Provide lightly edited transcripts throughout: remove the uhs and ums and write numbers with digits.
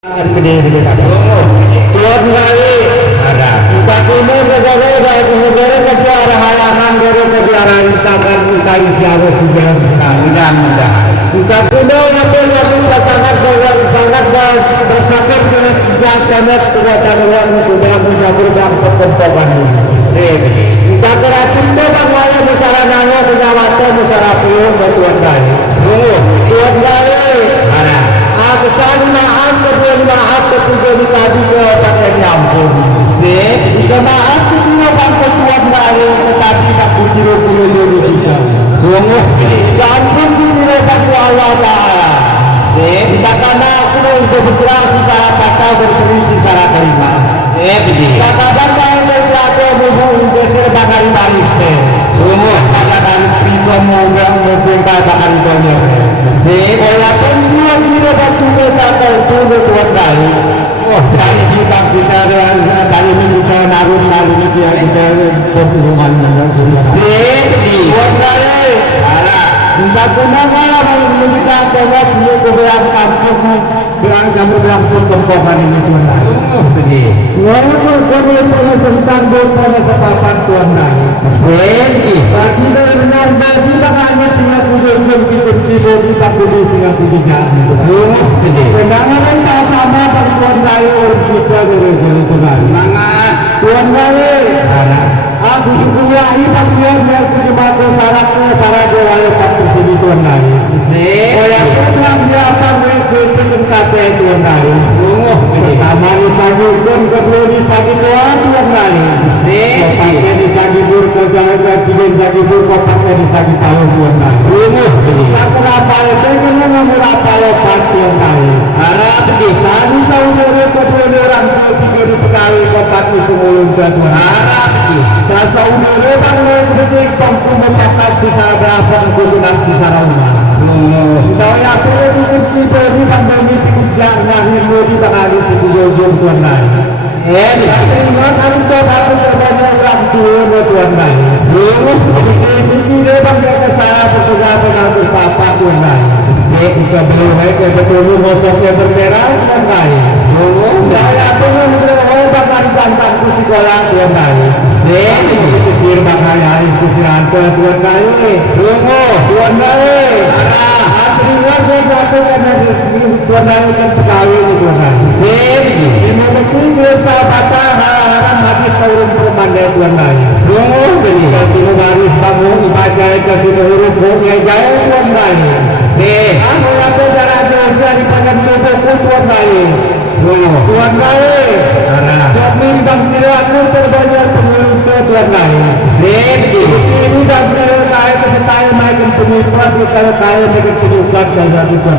Gede-gede tuan kali tapi ini negara kecil arah-arahan dari negara intakan tali siapa sudah mudah-mudahan tapi ini sangat bersangkat dengan jawabannya kekuatan orang sudah menyambung perkembangan ini tak terakhir itu bangwaya musyarananya penyawatan musyarakat tuan kali tuan kali kesana maaf kemudian maaf kemudian tadi ke pakai nyampur jika maaf kemudian pakai tuan balik tetapi tak kutiro punya jodoh kita sungguh ampun kutiro pakai Allah Ta'ala kita karena aku berinteraksi secara patah berfungsi secara kelima katakan kalau berjatuh berfungsi bakal baris sungguh katakan prima mobil bakal banyak walaupun kira-kira waktu kita tertunggu tuan kali dari kita dari kita narun lalu kita perhubungan tuan kali tidak pernah menikah dengan semua kebelaan kampung berang perkembangan ini tuan kali walaupun kami punya tentang bukan sepapan tuan kali bagi benar bagi makanya tinggal pujuk kita pujuk tinggal pujuk penanganan tak sama pada tuan kali orang kita dari tuan kali tuan kali aku juga bagian dari kejematan syarat wali faktor sini tuan kali walaupun dalam apa mereka kata tuan kali pertama disagihkan kedua disagihkan tuan kali pakai disagihkan ketiga disagihkan pakai disagihkan tuan kali kenapa itu kena ngambil apa lepas tuan kali sani saudara kedua orang ketiga dipekali kotak itu meluncat tuan kali saudara bang ketik pangku mempakat sisa berapa aku kenal sisa rumah tahu ya perlu kita di pandemi cukup jangan di bakal sebujur tuan kali terima kasih coba berbanyak orang tua tuan kali ini dia bangga kesalahan petugas papa tuan kali kita belum ke betul mosoknya bermerah tuan kali saya pengen bakal tantang ku sekolah tuan kali pikir bakal hari ku siranto tuan kali tuan kali terima kasih tuan kali kan pegawai tuan kali ini betul dia sahabatan haram habis turun permandai tuan kali kasih baris bangun ibadah kasih huruf hurufnya jauh tuan kali aku yang berjalan jauh dari pada tubuhku tuan kali tuan kali jamin bang kira aku terbanyak pengelut tuan kali ini bang kira kaya kesetai makin penipuan kalau kaya makin penyukat dari tuan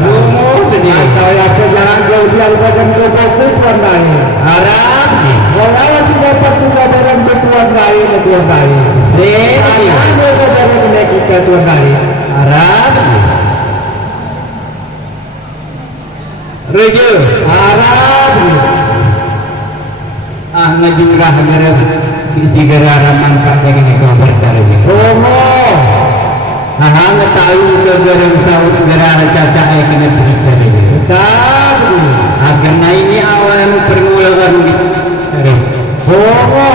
atau yang berjalan jauh dari pada tubuhku tuan kali walau sudah pertugas badan tuan kali tuan kali hanya kepada kena kita tuan kali Raja Arab ngajurah gara isi gara mangkat yang kau bertaruh semua tahu gara saud gara caca yang kena berita tak karena ini awal permulaan gitu semua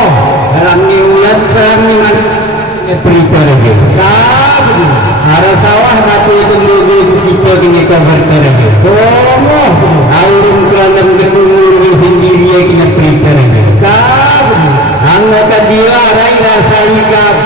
dalam niat seringan berita lagi tak ada sawah tapi itu lebih kita kini cover terus semua alun kelam gedung sendiri yang kena berita lagi tak angkat dia rai rasa ikap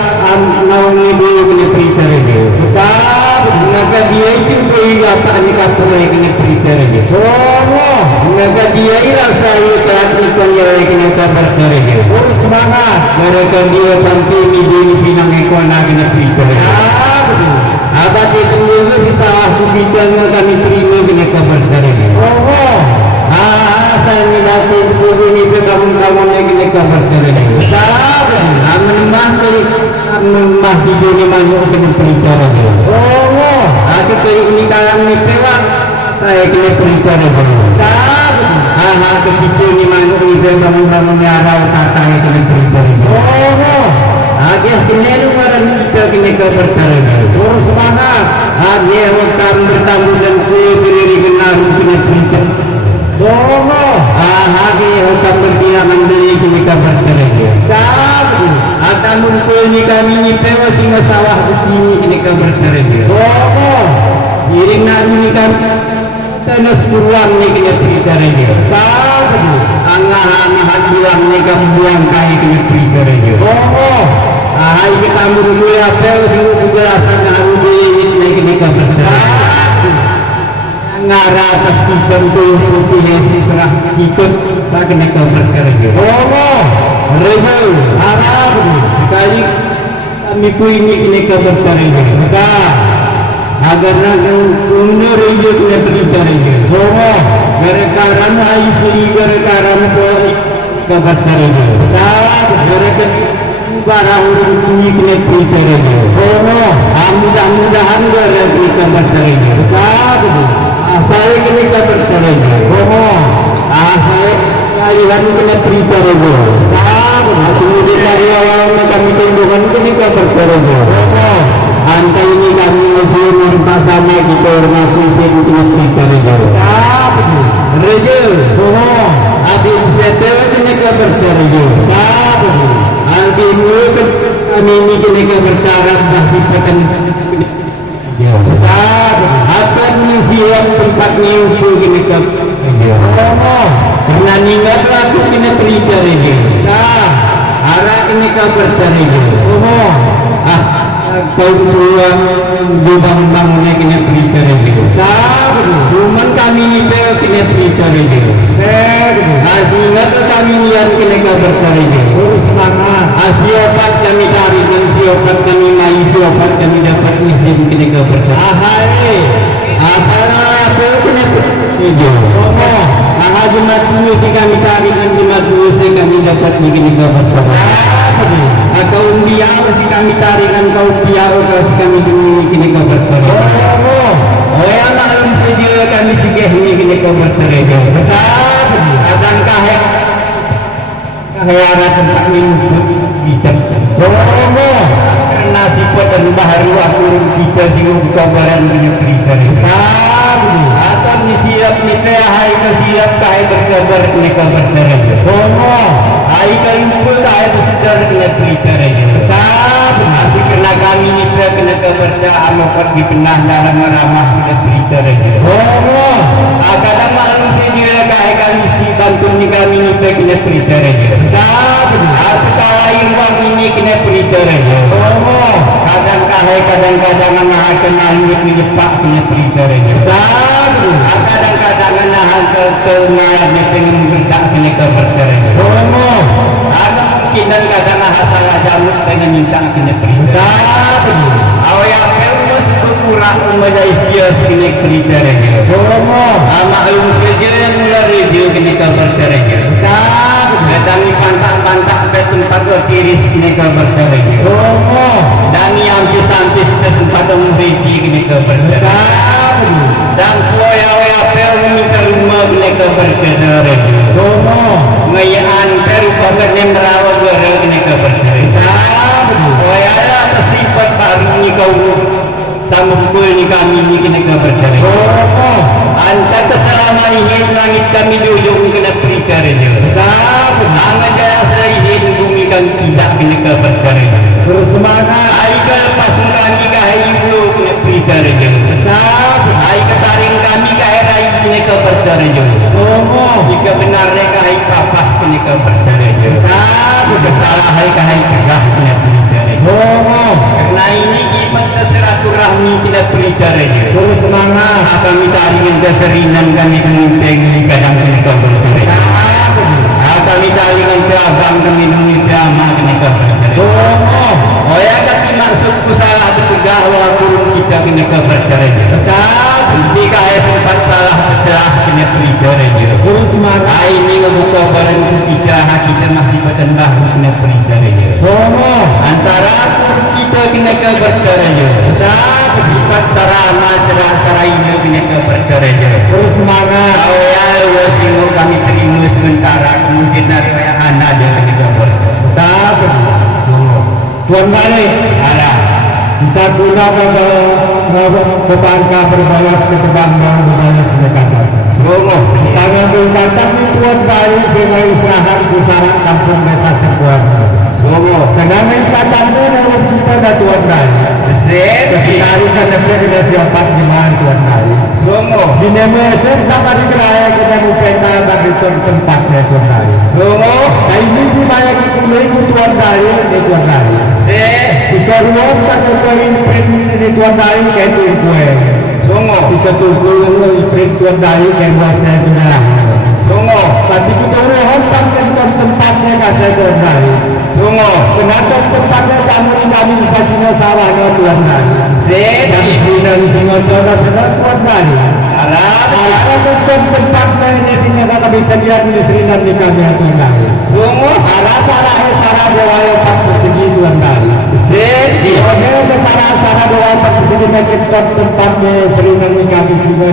naungi dulu kena berita lagi tak angkat dia itu beri apa ni kata yang kena berita lagi semua angkat dia rasa ikap ikan yang kena cover terus urus semangat mereka dia sampai ni pinang ekor nak kena berita lagi abad itu dulu si sawah kubidangnya kami terima kena kabar dari saya minati itu ini kamu yang kena kabar dari menembah hidup ni manusia kena perintah lagi aku kali ini kalang ni pewak saya kena perintah lagi kecil ni manusia bangun-bangun ni arau tata yang kena perintah lagi Agih kena orang kita kena kabar terus. Urus semangat. Agih wakam bertanggung dan kue beri kenal kena perintah. Somo. Hagi hutang berpihak membeli kini kabar kerja. Tapi. Akan mumpul ni kami ni pewa singa sawah bukti kini kabar kerja. Somo. Iring nak ni kan tanah sekurang ni kini kerja. Tapi. Angah buang ni kamu buang kai kini kerja. Somo. Hai kita mulu ya pewa singa penjelasan haru ni kini kabar kerja. Ngara atas kisah putih yang serah ikut saya kena kabar kerja. Somo. Rejo Harap. sekali kami pun ini kena kabar kerja. Betul. Agar nak umur rejo kena berita kerja. Somo. Gara-gara ai seri gara-gara boleh kabar kerja. Betul. Gara-gara barang ini kena berita kerja. Somo. Mudah-mudahan gara-gara kabar kerja. Betul. Saya kena kabar kerja. Somo. Saya kalian kena berita kerja. Semua karyawan kami tunggukan kena kabar kerja. Somo. Anta ini kami masih merupakan sama kita rumah pusat kena berita kerja. Betul. Kerja. Somo. Adik setelah kena kabar kerja. Betul. Adik ini kami ini kena kabar kerja masih pekan. Apa ni siap tempatnya untuk kena kerja. Karena ningat aku kena berita kerja. Arah kena kabar kerja. Kau tuang bang ni kena berita kerja. Cuman kami ni kena berita kerja. Ingat kami ni yang kena kabar kerja. Semangat. Siapa kami cari dan siapa kami mai siapa kami dapat izin kena kabar kerja. Asal apa kena kerja. Jumat dulu si kami cari dan Jumat dulu si kami dapat kena kabar kerja. Atau biar si kami cari dan kau biar si kami dulu kena kabar kerja. Oh yang maklum saja kami sikeh ni kena kabar kerja. Kadang kahara tempat minum bijak. Karena sifat dan baharu aku kita singgung kabaran dengan berita ni. Atau ni siap ni hai siap kai berkabar ni kabar terang. Hai kali pun hai bersedar dengan berita ni. Masih kena kami ni kena kabar dah amat pergi pernah dalam ramah dengan berita ni. Kadang maklum saja kai kami si bantu ni kami ni kena berita ni. Atau kalau uang ini kena berita ni. Kadang-kadang anak kenal ni jepak kena berita ni. Kadang-kadang anak kenal ni pengen berdak kena kabar ni. Ada mungkin dan kadang salah jamu pengen minta kena berita. Awak perlu sebut kurang menjadi dia kena berita ni. Maklum saja yang mula radio kena kabar ni. Dan pantang-pantang tempat berkiris kena kabar ni. Dan yang sampai sempat memberi kena kabar ni. Dan kuaya perlu minta rumah kena kabar ni. Ngayaan perlu pakai yang merawat gara kena kabar ni. Kuaya atas sifat baru ni kau tambah ni kami ni kena kabar ni. Antara keselama ini langit kami jujung kena berita ni. Angan jaya selain bumi kan tidak kena kabar ni. Bersemangat. Aika pasung kami kahai ibu kena berita ni. Aika taring kami kahai rai kena kabar ni. Jika benarnya kahai papa kena kabar ni. Kesalahan kahai kerah kena berita ni. Karena ini kibat keseraturahmi kena berita ni. Bersemangat. Kami taring keserinan kami mengumpulkan kadang kena kabar ni. Kami taringan ke abang kami nungi drama kena kabar. Oh ya kami maksudku salah tercegah walaupun kita kena kabar ni. Jika saya sempat salah setelah kena berita ni. Bersemangat. Ini ngebuka barang kita masih bertambah kena berita ni. Antara kita kena kabar ni. Sifat sarana cerah sarainya kena kabar ni. Bersemangat. Oh ya wasingo kami terima sementara kemudian dari anak dia kena kabar. Tuan balik. Ada. Kita gunakan ke bangka berbalas ke bangga berbalas ke kata. Semua. Tangan ikatan di Tuan Bali sehingga istirahat di sarang kampung desa Sebuah. Sungguh. Karena ikatan itu dalam kita ada Tuan Bali. Kesekali kan negeri kita siapa gimana Tuan Bali. Sungguh. Di Nemesen sama di Keraya kita mupeta bagi tempatnya Tuan Bali. Sungguh. Nah ini sih banyak itu Tuan Bali di Tuan Bali. Di Korwos kategori print di Tuan Bali kayak itu gue. Sungguh. Kita tunggu lalu print Tuan Bali kayak wasnya sudah. Sungguh. Tapi kita mohon pakai tempatnya kasih Tuan Bali. Sungguh. Kenapa tempatnya kami bisa Cina sawahnya Tuan Bali. Yang Cina Cina Tuan Bali. Arah untuk tempatnya ini sini kata bisa lihat di Sri di kami Tuan Bali. Sungguh. Arah sarah dewaya 4 persegi Tuan Bali. Oke, sarah dewaya 4 persegi tempatnya Sri di kami juga